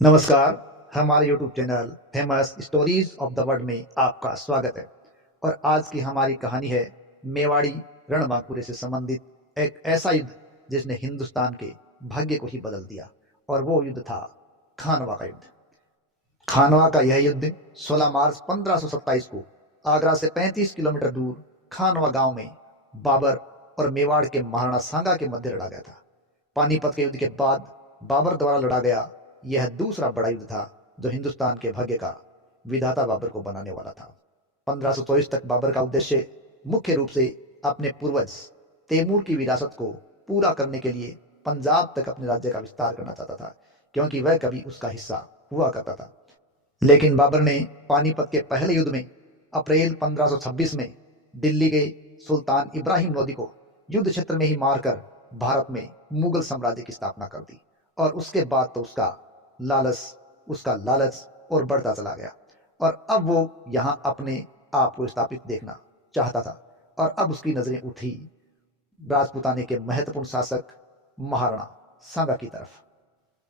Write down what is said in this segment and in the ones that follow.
नमस्कार। हमारे YouTube channel famous stories of the world में आपका स्वागत है। और आज की हमारी कहानी है मेवाड़ी रणबांकुरे से संबंधित एक ऐसा युद्ध जिसने हिंदुस्तान के भाग्य को ही बदल दिया। और वो युद्ध था खानवा का युद्ध। खानवा का यह युद्ध 16 मार्च 1527 को आगरा से 35 किलोमीटर दूर खानवा गांव में बाबर और मेवाड़ के महाराणा सांगा के मध्य लड़ा गया था। पानीपत के युद्ध के बाद बाबर द्वारा लड़ा गया यह दूसरा बड़ा युद्ध था जो हिंदुस्तान के भाग्य का विधाता बाबर को बनाने वाला था। 1524 तक बाबर का उद्देश्य मुख्य रूप से अपने पूर्वज तैमूर की विरासत को पूरा करने के लिए पंजाब तक अपने राज्य का विस्तार करना चाहता था, क्योंकि वह कभी उसका हिस्सा हुआ करता था। लेकिन बाबर ने पानीपत के पहले युद्ध में अप्रैल 1526 में दिल्ली के सुल्तान इब्राहिम लोदी को युद्ध क्षेत्र में ही मारकर भारत में मुगल साम्राज्य की स्थापना कर दी। और उसके बाद तो उसका लालच और बढ़ता चला गया। और अब वो यहाँ अपने आप को स्थापित देखना चाहता था। और अब उसकी नजरें उठी राजपुताने के महत्वपूर्ण शासक महाराणा सांगा की तरफ।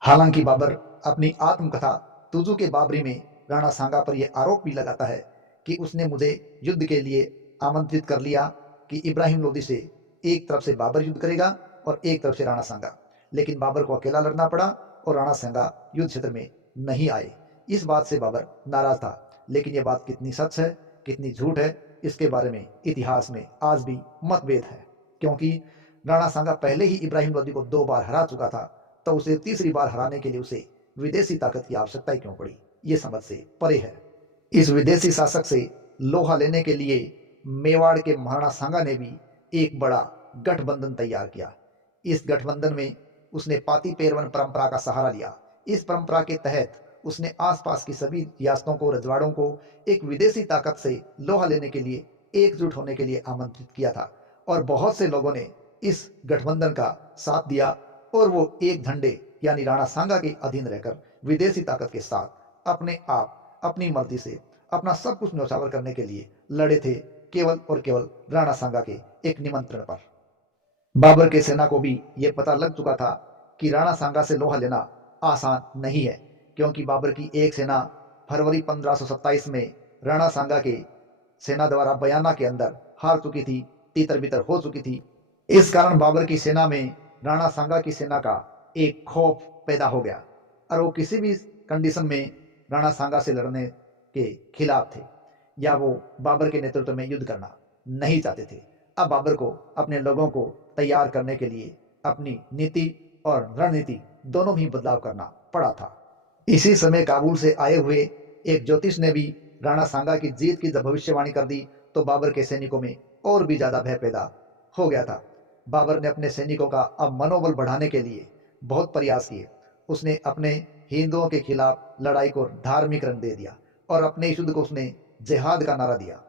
हालांकि बाबर अपनी आत्मकथा तुजू के बाबरी में राणा सांगा पर यह आरोप भी लगाता है कि उसने मुझे युद्ध के लिए आमंत्रित कर लिया कि इब्राहिम लोदी से एक तरफ से बाबर युद्ध करेगा और एक तरफ से राणा सांगा। लेकिन बाबर को अकेला लड़ना पड़ा और राणा सांगा युद्ध क्षेत्र में नहीं आए। इस बात से बाबर नाराज था। लेकिन यह बात कितनी सच है कितनी झूठ है, इसके बारे में इतिहास में आज भी मतभेद है। क्योंकि राणा सांगा पहले ही इब्राहिम लोदी को 2 बार हरा चुका था, तो उसे तीसरी बार हराने के लिए उसे विदेशी ताकत की आवश्यकता क्यों पड़ी, ये समझ से परे है। इस विदेशी शासक से लोहा लेने के लिए मेवाड़ के महाराणा सांगा ने भी एक बड़ा गठबंधन तैयार किया। इस गठबंधन में उसने पाती पेरवन परंपरा का सहारा लिया। इस परंपरा के तहत उसने आसपास की सभी रियासतों को, रजवाड़ों को एक विदेशी ताकत से लोहा लेने के लिए एकजुट होने के लिए आमंत्रित किया था। और बहुत से लोगों ने इस गठबंधन का साथ दिया और वो एक झंडे यानी राणा सांगा के अधीन रहकर विदेशी ताकत के साथ अपने आप अपनी मर्जी से अपना सब कुछ न्यौछावर करने के लिए लड़े थे, केवल और केवल राणा सांगा के एक निमंत्रण पर। बाबर के सेना को भी यह पता लग चुका था कि राणा सांगा से लोहा लेना आसान नहीं है, क्योंकि बाबर की एक सेना फरवरी 1527 में राणा सांगा के सेना द्वारा बयाना के अंदर हार चुकी थी, तीतर बितर हो चुकी थी। इस कारण बाबर की सेना में राणा सांगा की सेना का एक खौफ पैदा हो गया और वो किसी भी कंडीशन में राणा सांगा से लड़ने के खिलाफ थे, या वो बाबर के नेतृत्व में युद्ध करना नहीं चाहते थे। अब बाबर को अपने लोगों को तैयार करने के लिए अपनी नीति और रणनीति दोनों ही बदलाव करना पड़ा था। इसी समय काबुल से आए हुए एक ज्योतिष ने भी राणा सांगा की जीत की जब भविष्यवाणी कर दी, तो बाबर के सैनिकों में और भी ज्यादा भय पैदा हो गया था। बाबर ने अपने सैनिकों का अब मनोबल बढ़ाने के लिए बहुत प्रयास किए। उसने अपने हिंदुओं के खिलाफ लड़ाई को धार्मिक रंग दे दिया और अपने इस युद्ध को उसने जिहाद का नारा दिया।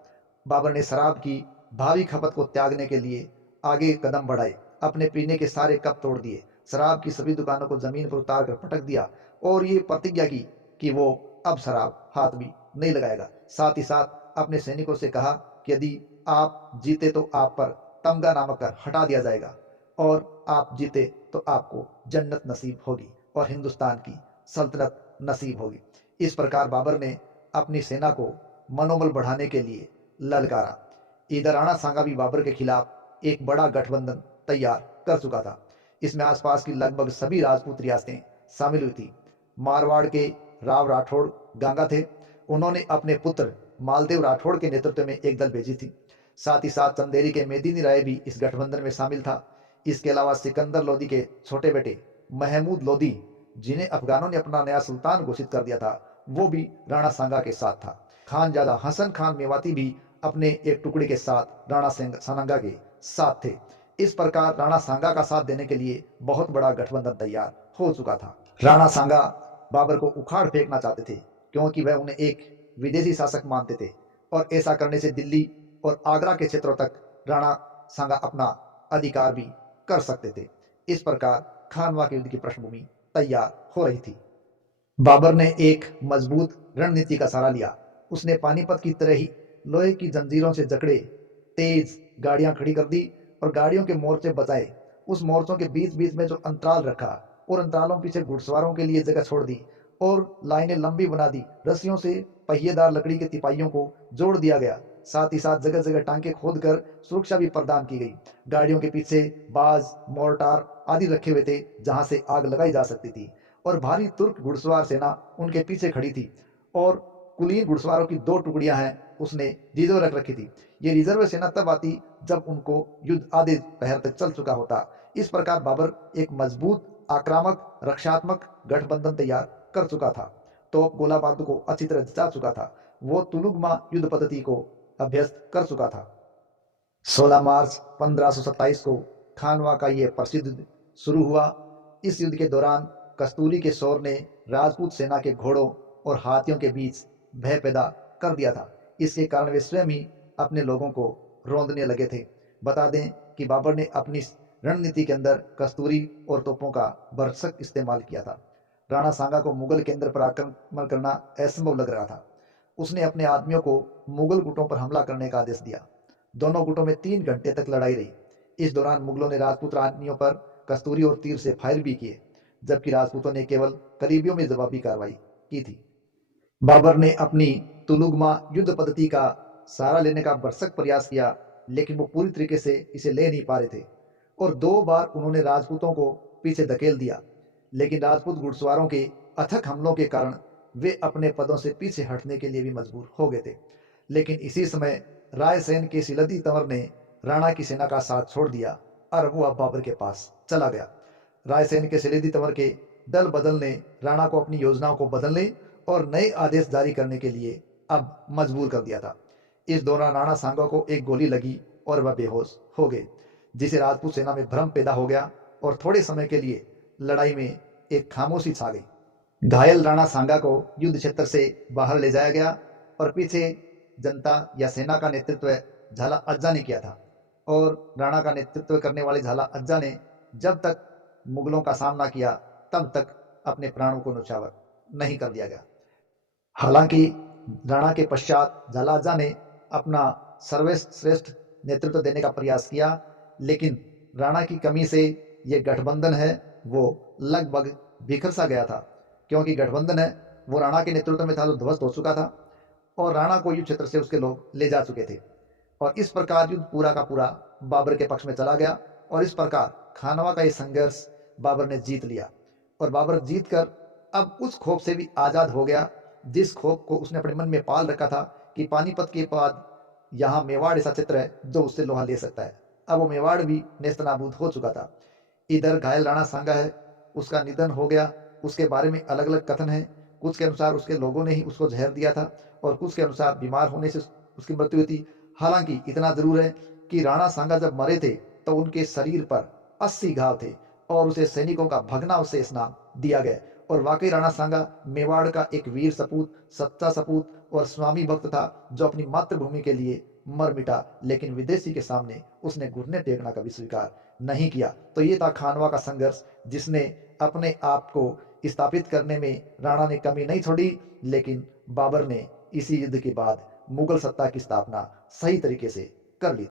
बाबर ने शराब की भावी खपत को त्यागने के लिए आगे कदम बढ़ाए, अपने पीने के सारे कप तोड़ दिए, शराब की सभी दुकानों को जमीन पर उतार कर पटक दिया और ये प्रतिज्ञा की कि वो अब शराब हाथ भी नहीं लगाएगा। साथ ही साथ अपने सैनिकों से कहा कि यदि आप जीते तो आप पर तमगा नामक कर हटा दिया जाएगा और आप जीते तो आपको जन्नत नसीब होगी और हिंदुस्तान की सल्तनत नसीब होगी। इस प्रकार बाबर ने अपनी सेना को मनोबल बढ़ाने के लिए ललकारा। इधर राणा सांगा भी बाबर के खिलाफ एक बड़ा गठबंधन तैयार कर चुका था। इसमें आसपास की लगभग सभी राजपूत रियासतें शामिल हुई थी। मारवाड़ के राव राठौड़ गांगा थे, उन्होंने अपने पुत्र मालदेव राठौड़ के नेतृत्व में एक दल भेजी थी। साथ ही साथ चंदेरी के मेदिनी राय भी इस गठबंधन में शामिल था। इसके अलावा सिकंदर लोदी के छोटे बेटे महमूद लोदी, जिन्हें अफगानों ने अपना नया सुल्तान घोषित कर दिया था, वो भी राणा सांगा के साथ था। खानजादा हसन खान मेवाती भी अपने एक टुकड़े के साथ राणा सांगा के साथ थे। इस प्रकार राणा सांगा का साथ देने के लिए बहुत बड़ा गठबंधन तैयार हो चुका था। राणा सांगा बाबर को उखाड़ फेंकना चाहते थे, क्योंकि वह उन्हें एक विदेशी शासक मानते थे और ऐसा करने से दिल्ली और आगरा के क्षेत्रों तक राणा सांगा अपना अधिकार भी कर सकते थे। इस प्रकार खानवा के युद्ध की पृष्ठभूमि तैयार हो रही थी। बाबर ने एक मजबूत रणनीति का सहारा लिया। उसने पानीपत की तरह ही लोहे की जंजीरों से जकड़े तेज गाड़ियां खड़ी कर दी और गाड़ियों के मोर्चे बचाए। उस मोर्चों के बीच बीच में जो अंतराल रखा और अंतरालों पीछे घुड़सवारों के लिए जगह छोड़ दी और लाइनें लंबी बना दी। रस्सियों से पहिएदार लकड़ी के तिपाहियों को जोड़ दिया गया। साथ ही साथ जगह जगह टांके खोदकर सुरक्षा भी प्रदान की गई। गाड़ियों के पीछे बाज, मोर्टार आदि रखे हुए थे जहां से आग लगाई जा सकती थी। और भारी तुर्क घुड़सवार सेना उनके पीछे खड़ी थी। और कुलीन घुड़सवारों की 2 टुकड़ियां हैं उसने रिजर्व रख रखी थी। ये रिजर्व सेना तब आती जब उनको युद्ध आधे पहर तक चल चुका होता। इस प्रकार बाबर एक मजबूत, आक्रामक, रक्षात्मक गठबंधन तैयार कर चुका था। तो गोला बारूद को अच्छी तरह जचा चुका था। वो तुलुगमा युद्ध पद्धति को अभ्यस्त कर चुका था। 16 मार्च 1527 को खानवा का यह प्रसिद्ध युद्ध शुरू हुआ। इस युद्ध के दौरान कस्तूरी के शौर ने राजपूत सेना के घोड़ों और हाथियों के बीच भय पैदा कर दिया था। इसके कारण वे स्वयं ही अपने लोगों को रौंदने लगे थे। बता दें कि बाबर ने अपनी रणनीति के अंदर कस्तूरी और तोपों का भरसक इस्तेमाल किया था। राणा सांगा को मुगल केंद्र पर आक्रमण करना असंभव लग रहा था। उसने अपने आदमियों को मुगल गुटों पर हमला करने का आदेश दिया। दोनों गुटों में 3 घंटे तक लड़ाई रही। इस दौरान मुगलों ने राजपूत रानियों पर कस्तूरी और तीर से फायर भी किए, जबकि राजपूतों ने केवल करीबियों में जवाबी कार्रवाई की थी। बाबर ने अपनी तुलुगमा युद्ध पद्धति का सहारा लेने का भरसक प्रयास किया, लेकिन वो पूरी तरीके से इसे ले नहीं पा रहे थे। और 2 बार उन्होंने राजपूतों को पीछे धकेल दिया, लेकिन राजपूत घुड़सवारों के अथक हमलों के कारण वे अपने पदों से पीछे हटने के लिए भी मजबूर हो गए थे। लेकिन इसी समय रायसेन के सिलदी तंवर ने राणा की सेना का साथ छोड़ दिया और वो अब बाबर के पास चला गया। रायसेन के सिलदी तंवर के दल बदल ने राणा को अपनी योजनाओं को बदलने और नए आदेश जारी करने के लिए अब मजबूर कर दिया था। इस दौरान राणा सांगा को एक गोली लगी और वह बेहोश हो गए, जिसे राजपूत सेना में भ्रम पैदा हो गया और थोड़े समय के लिए लड़ाई में एक खामोशी छा गई। घायल राणा सांगा को युद्ध क्षेत्र से बाहर ले जाया गया और पीछे जनता या सेना का नेतृत्व झाला अज्जा ने किया था। और राणा का नेतृत्व करने वाले झाला अज्जा ने जब तक मुगलों का सामना किया तब तक अपने प्राणों को न्यौछावर नहीं कर दिया गया। हालांकि राणा के पश्चात झाला अज्जा ने अपना सर्वश्रेष्ठ नेतृत्व देने का प्रयास किया, लेकिन राणा की कमी से ये गठबंधन है वो लगभग बिखर सा गया था। क्योंकि गठबंधन है वो राणा के नेतृत्व में था तो ध्वस्त हो चुका था और राणा को युद्ध क्षेत्र से उसके लोग ले जा चुके थे। और इस प्रकार युद्ध पूरा का पूरा बाबर के पक्ष में चला गया। और इस प्रकार खानवा का ये संघर्ष बाबर ने जीत लिया। और बाबर जीत कर अब उस खौफ से भी आज़ाद हो गया जिस खौफ को उसने अपने मन में पाल रखा था कि पानीपत के बाद यहाँ मेवाड़ ऐसा क्षेत्र है जो उससे लोहा ले सकता है। अब वो मेवाड़ भी नेस्तनाबूद हो चुका था। इधर घायल राणा सांगा है, उसका निधन हो गया। उसके बारे में अलग अलग कथन है। कुछ के अनुसार उसके लोगों ने ही उसको जहर दिया था और कुछ के अनुसार बीमार होने से उसकी मृत्यु हुई थी। हालांकि इतना जरूर है कि राणा सांगा जब मरे थे तो उनके शरीर पर 80 घाव थे और उसे सैनिकों का भग्नावशेष नाम दिया गया। और वाकई राणा सांगा मेवाड़ का एक वीर सपूत, सच्चा सपूत और स्वामी भक्त था जो अपनी मातृभूमि के लिए मर मिटा, लेकिन विदेशी के सामने उसने घुटने टेकना कभी स्वीकार नहीं किया। तो ये था खानवा का संघर्ष जिसने अपने आप को स्थापित करने में राणा ने कमी नहीं छोड़ी, लेकिन बाबर ने इसी युद्ध के बाद मुगल सत्ता की स्थापना सही तरीके से कर ली।